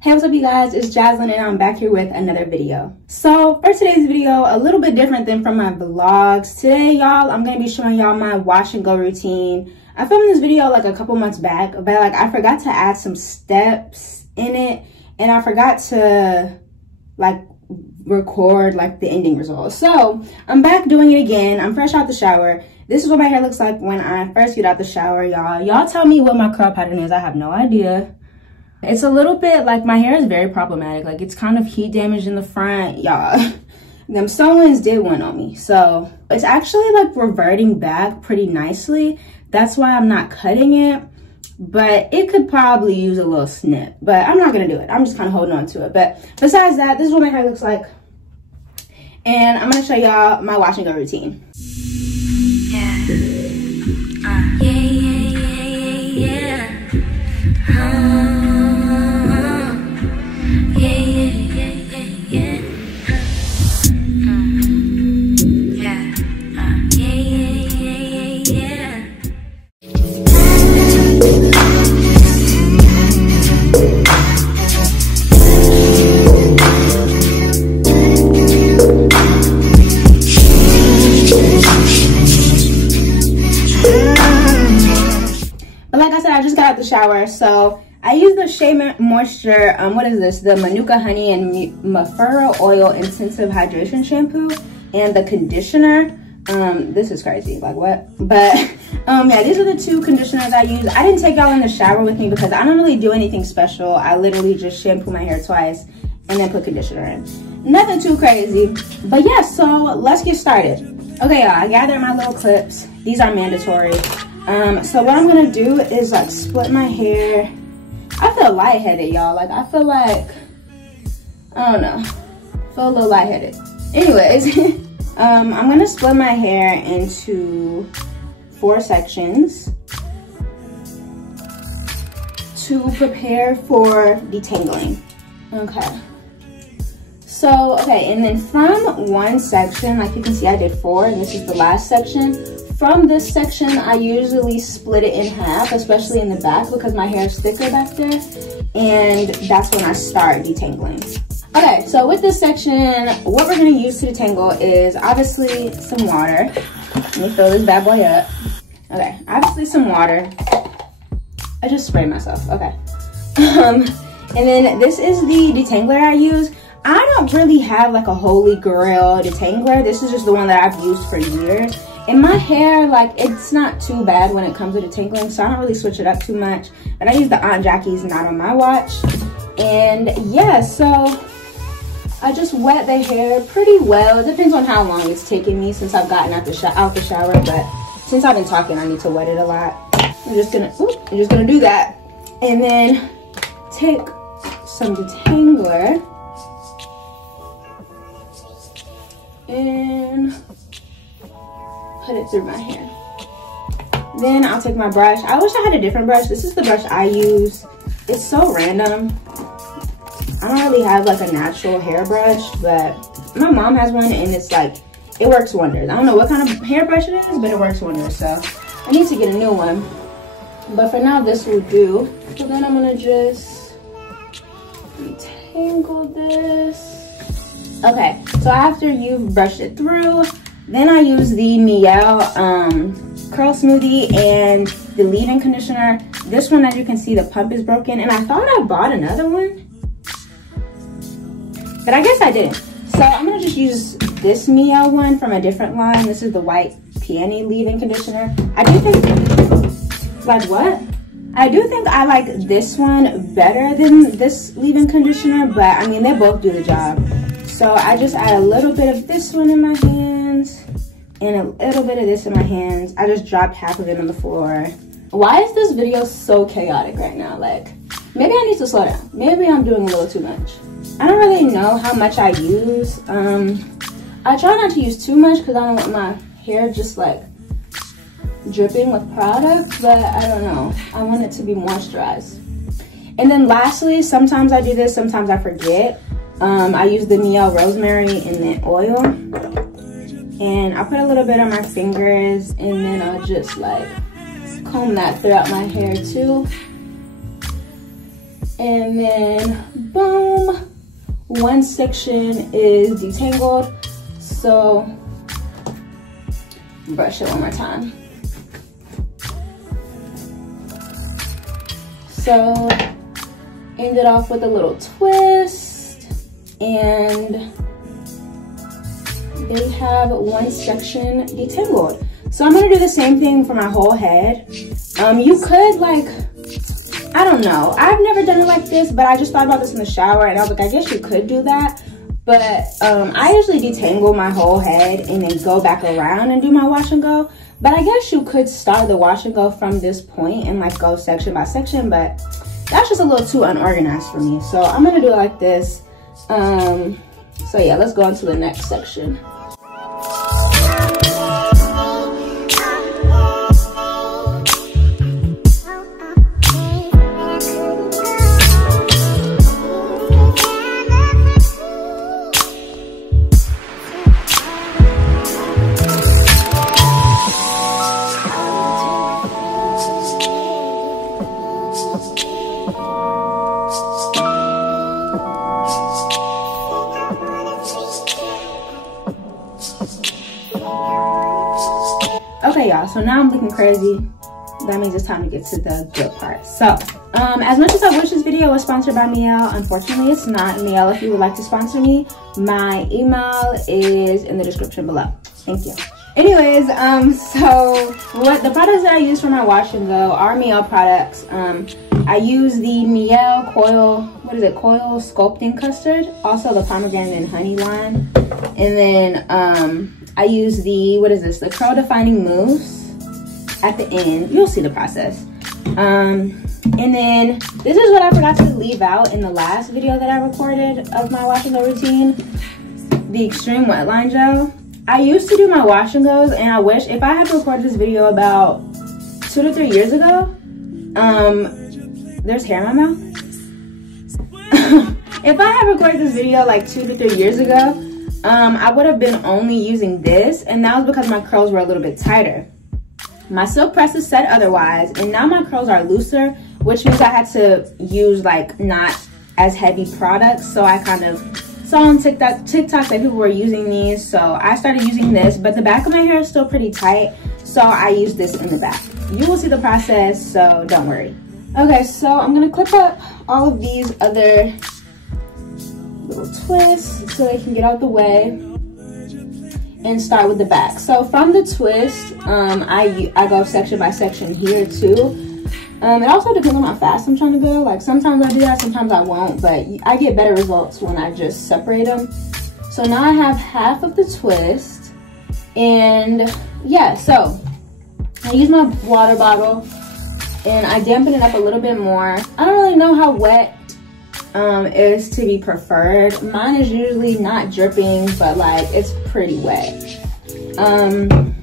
Hey, what's up you guys, it's Jaelen and I'm back here with another video. So for today's video, a little bit different than from my vlogs. Today, y'all, I'm gonna be showing y'all my wash and go routine. I filmed this video like a couple months back, but like I forgot to add some steps in it and I forgot to like record like the ending result. So I'm back doing it again. I'm fresh out the shower. This is what my hair looks like when I first get out the shower, y'all. Y'all tell me what my curl pattern is. I have no idea. It's a little bit like my hair is very problematic. Like it's kind of heat damaged in the front, y'all. Them sew-ins did one on me. So it's actually like reverting back pretty nicely. That's why I'm not cutting it. But it could probably use a little snip. But I'm not going to do it. I'm just kind of holding on to it. But besides that, this is what my hair looks like. And I'm going to show y'all my wash and go routine. I just got out the shower, so I use the Shea Moisture, what is this? The Manuka Honey and Mafura Oil Intensive Hydration Shampoo and the conditioner. This is crazy, like what? But yeah, these are the two conditioners I use. I didn't take y'all in the shower with me because I don't really do anything special. I literally just shampoo my hair twice and then put conditioner in. Nothing too crazy. But yeah, so let's get started. Okay, y'all, I gathered my little clips. These are mandatory. So what I'm gonna do is like split my hair. I feel lightheaded, y'all. Like I feel like, I don't know, I feel a little lightheaded. Anyways, I'm gonna split my hair into 4 sections to prepare for detangling. Okay. So, okay, and then from one section, like you can see I did 4 and this is the last section. From this section, I usually split it in half, especially in the back because my hair is thicker back there. And that's when I start detangling. Okay, so with this section, what we're gonna use to detangle is obviously some water. Let me fill this bad boy up. Okay, obviously some water. I just sprayed myself, okay. And then this is the detangler I use. I don't really have like a holy grail detangler. This is just the one that I've used for years. And my hair, like, it's not too bad when it comes to detangling, so I don't really switch it up too much. But I use the Aunt Jackie's Not On My Watch. And yeah, so I just wet the hair pretty well. It depends on how long it's taking me since I've gotten out the shower. But since I've been talking, I need to wet it a lot. I'm just gonna do that. And then take some detangler and put it through my hair. Then I'll take my brush. I wish I had a different brush. This is the brush I use. It's so random. I don't really have like a natural hair brush, but my mom has one and it's like, it works wonders. I don't know what kind of hair brush it is, but it works wonders. So I need to get a new one. But for now, this will do. So then I'm gonna just detangle this. Okay, so after you've brushed it through, then I use the Mielle Curl Smoothie and the leave-in conditioner. This one, as you can see, the pump is broken. And I thought I bought another one, but I guess I didn't. So I'm gonna just use this Mielle one from a different line. This is the white peony leave-in conditioner. I do think, like what? I do think I like this one better than this leave-in conditioner, but I mean, they both do the job. So I just add a little bit of this one in my hands and a little bit of this in my hands. I just dropped half of it on the floor. Why is this video so chaotic right now? Like, maybe I need to slow down. Maybe I'm doing a little too much. I don't really know how much I use. I try not to use too much because I don't want my hair just like dripping with product, but I don't know. I want it to be moisturized. And then lastly, sometimes I do this, sometimes I forget. I use the Mielle Rosemary and then oil. And I put a little bit on my fingers and then I'll just like comb that throughout my hair too. And then boom, one section is detangled. So brush it one more time. So ended off with a little twist, and they have one section detangled. So I'm gonna do the same thing for my whole head. You could, like, I don't know, I've never done it like this, but I just thought about this in the shower and I was like, I guess you could do that. But I usually detangle my whole head and then go back around and do my wash and go. But I guess you could start the wash and go from this point and like go section by section, but that's just a little too unorganized for me. So I'm gonna do it like this. So yeah, let's go on to the next section. Okay, y'all, so now I'm looking crazy. That means it's time to get to the good part. So, as much as I wish this video was sponsored by Miele, unfortunately it's not. Miele, if you would like to sponsor me, my email is in the description below. Thank you. Anyways, so what the products that I use for my wash and go are Miele products. I use the Miele Coil Sculpting Custard, also the pomegranate and honey line, and then I use the, the curl defining mousse at the end. You'll see the process. And then this is what I forgot to leave out in the last video that I recorded of my wash and go routine, the Extreme Wet Line Gel. I used to do my wash and goes, and I wish, if I had recorded this video about 2 to 3 years ago, there's hair in my mouth. If I had recorded this video like 2 to 3 years ago, I would have been only using this, and that was because my curls were a little bit tighter. My silk presses said otherwise, and now my curls are looser, which means I had to use like not as heavy products. So I kind of saw on TikTok that people were using these, so I started using this, but the back of my hair is still pretty tight, so I use this in the back. You will see the process, so don't worry. Okay, so I'm gonna clip up all of these other little twists so they can get out the way, and start with the back. So from the twist, I go section by section here too. It also depends on how fast I'm trying to go. Like sometimes I do that, sometimes I won't, but I get better results when I just separate them. So now I have half of the twist, and yeah, so I use my water bottle and I dampen it up a little bit more. I don't really know how wet is to be preferred. Mine is usually not dripping, but like it's pretty wet.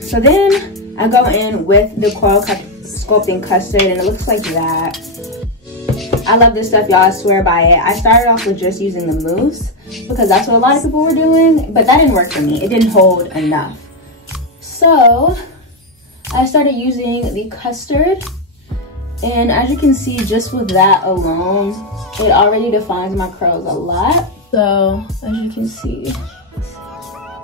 So then I go in with the Coil Sculpting Custard, and it looks like that. I love this stuff, y'all. I swear by it. I started off with just using the mousse because that's what a lot of people were doing, but that didn't work for me. It didn't hold enough. So I started using the custard, and as you can see, just with that alone, it already defines my curls a lot. So as you can see,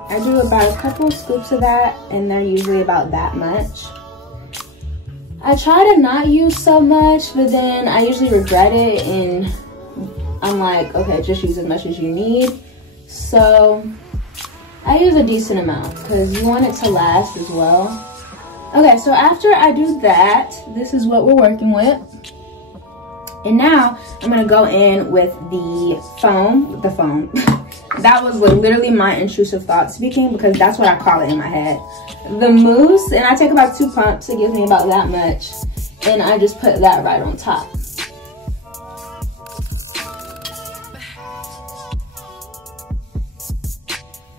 I do about a couple scoops of that, and they're usually about that much. I try to not use so much, but then I usually regret it, and I'm like, okay, just use as much as you need. So I use a decent amount because you want it to last as well. Okay, so after I do that, this is what we're working with. And now I'm gonna go in with the foam, That was literally my intrusive thought speaking, because that's what I call it in my head. The mousse, and I take about 2 pumps. It gives me about that much, and I just put that right on top.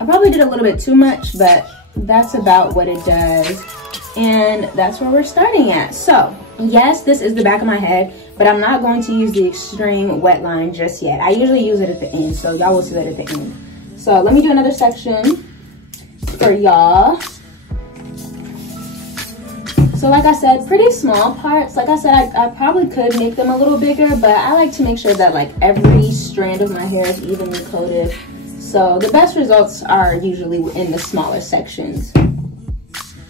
I probably did a little bit too much, but that's about what it does, and that's where we're starting at. So yes, this is the back of my head, but I'm not going to use the Extreme Wet Line just yet. I usually use it at the end, so y'all will see that at the end. So let me do another section for y'all. So like I said, pretty small parts. Like I said, I probably could make them a little bigger, but I like to make sure that like every strand of my hair is evenly coated. So the best results are usually in the smaller sections.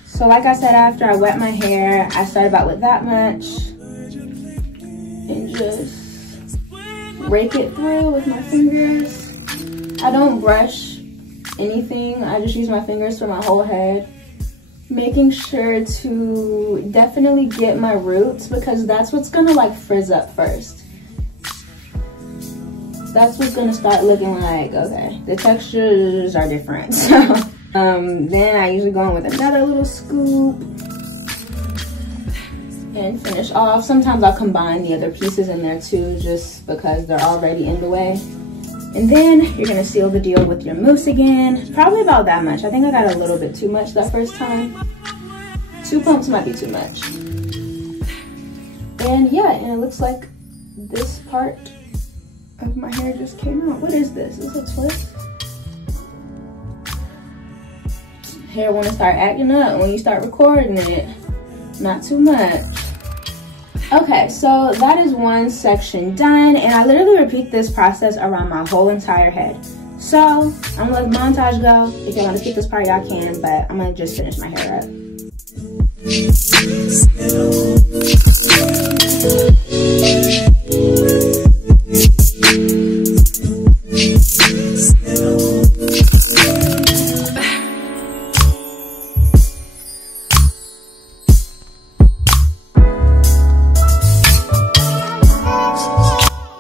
So like I said, after I wet my hair, I start about with that much and just rake it through with my fingers. I don't brush anything. I just use my fingers for my whole head, making sure to definitely get my roots because that's what's gonna like frizz up first. That's what's gonna start looking like, okay, the textures are different. So then I usually go in with another little scoop and finish off. Sometimes I'll combine the other pieces in there too, just because they're already in the way. And then you're gonna seal the deal with your mousse again. Probably about that much. I think I got a little bit too much that first time. 2 pumps might be too much. And yeah, and it looks like this part of my hair just came out. What is this? Is this a twist? Hair wanna start acting up when you start recording it. Not too much. Okay, so that is one section done, and I literally repeat this process around my whole entire head. So I'm gonna let the montage go. If y'all wanna skip this part, y'all can, but I'm gonna just finish my hair up.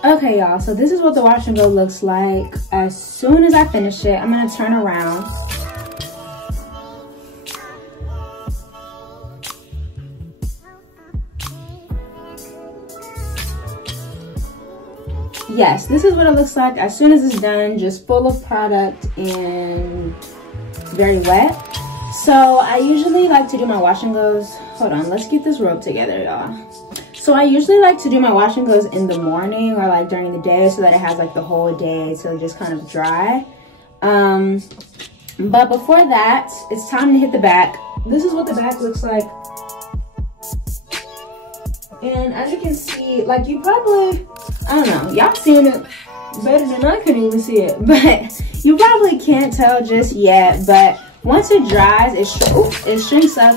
Okay, y'all, so this is what the wash and go looks like. As soon as I finish it, I'm gonna turn around. Yes, this is what it looks like as soon as it's done, just full of product and very wet. So I usually like to do my wash and goes. Hold on, let's get this rope together, y'all. So I usually like to do my wash and goes in the morning or like during the day so that it has like the whole day to just kind of dry. But before that, it's time to hit the back. This is what the back looks like. And as you can see, like you probably, I don't know, y'all seeing it better than I could even see it. But you probably can't tell just yet. But once it dries, it shrinks up,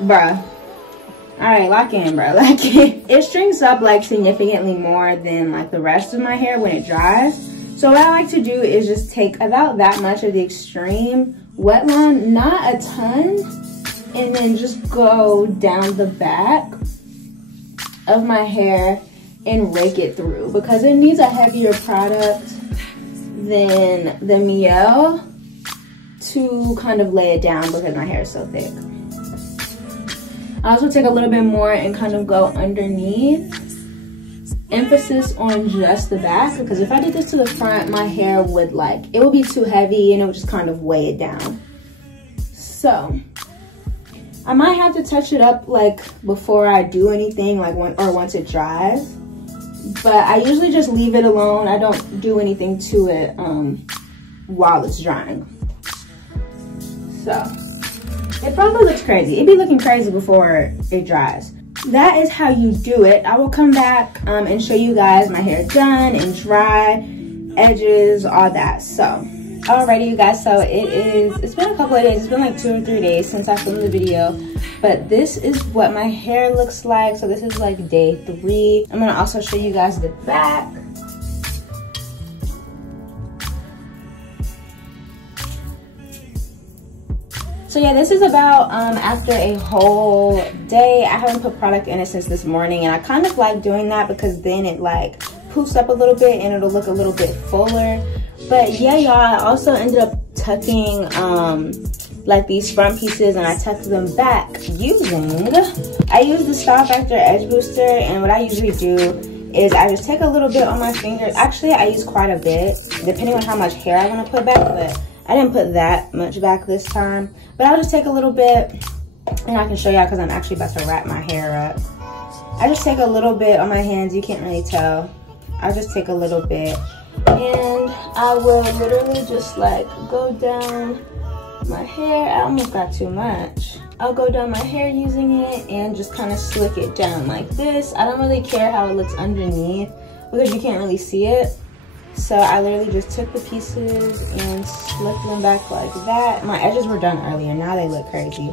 bruh. All right, lock in, bro. Like it shrinks up like significantly more than like the rest of my hair when it dries. So what I like to do is just take about that much of the extreme wet line, not a ton, and then just go down the back of my hair and rake it through because it needs a heavier product than the Miel to kind of lay it down because my hair is so thick. I also take a little bit more and kind of go underneath. Emphasis on just the back because if I did this to the front, my hair would it would be too heavy and it would just kind of weigh it down. So I might have to touch it up like before I do anything, like once it dries. But I usually just leave it alone. I don't do anything to it while it's drying. So it probably looks crazy. It'd be looking crazy before it dries. That is how you do it. I will come back and show you guys my hair done and dry, edges, all that. So, alrighty you guys, so it's been a couple of days. It's been like 2 or 3 days since I filmed the video. But this is what my hair looks like. So this is like day 3. I'm gonna also show you guys the back. So yeah, this is about after a whole day. I haven't put product in it since this morning, and I kind of like doing that because then it like poofs up a little bit and it'll look a little bit fuller. But yeah, y'all, I also ended up tucking like these front pieces, and I tucked them back I use the Style Factor Edge Booster, and what I usually do is I just take a little bit on my fingers. Actually, I use quite a bit depending on how much hair I want to put back, but I didn't put that much back this time. But I'll just take a little bit, and I can show y'all because I'm actually about to wrap my hair up. I just take a little bit on my hands. You can't really tell. I'll just take a little bit, and I will literally just like go down my hair. I almost got too much. I'll go down my hair using it and just kind of slick it down like this. I don't really care how it looks underneath because you can't really see it. So I literally just took the pieces and slicked them back like that. My edges were done earlier, now they look crazy.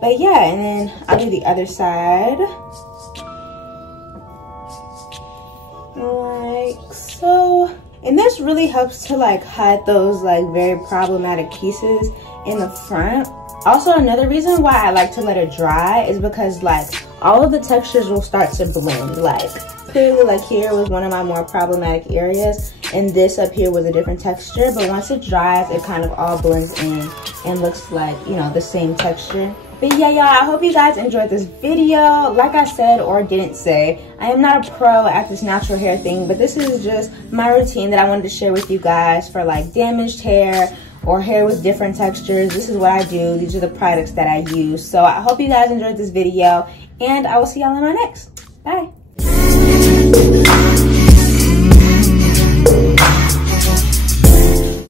But yeah, and then I'll do the other side. Like so. And this really helps to like hide those like very problematic pieces in the front. Also, another reason why I like to let it dry is because like all of the textures will start to blend. Like clearly like here was one of my more problematic areas and this up here was a different texture, but once it dries it kind of all blends in and looks like, you know, the same texture. But yeah, y'all, I hope you guys enjoyed this video. Like I said or didn't say, I am not a pro at this natural hair thing, but this is just my routine that I wanted to share with you guys for like damaged hair or hair with different textures. This is what I do. These are the products that I use. So I hope you guys enjoyed this video and I will see y'all in my next. Bye.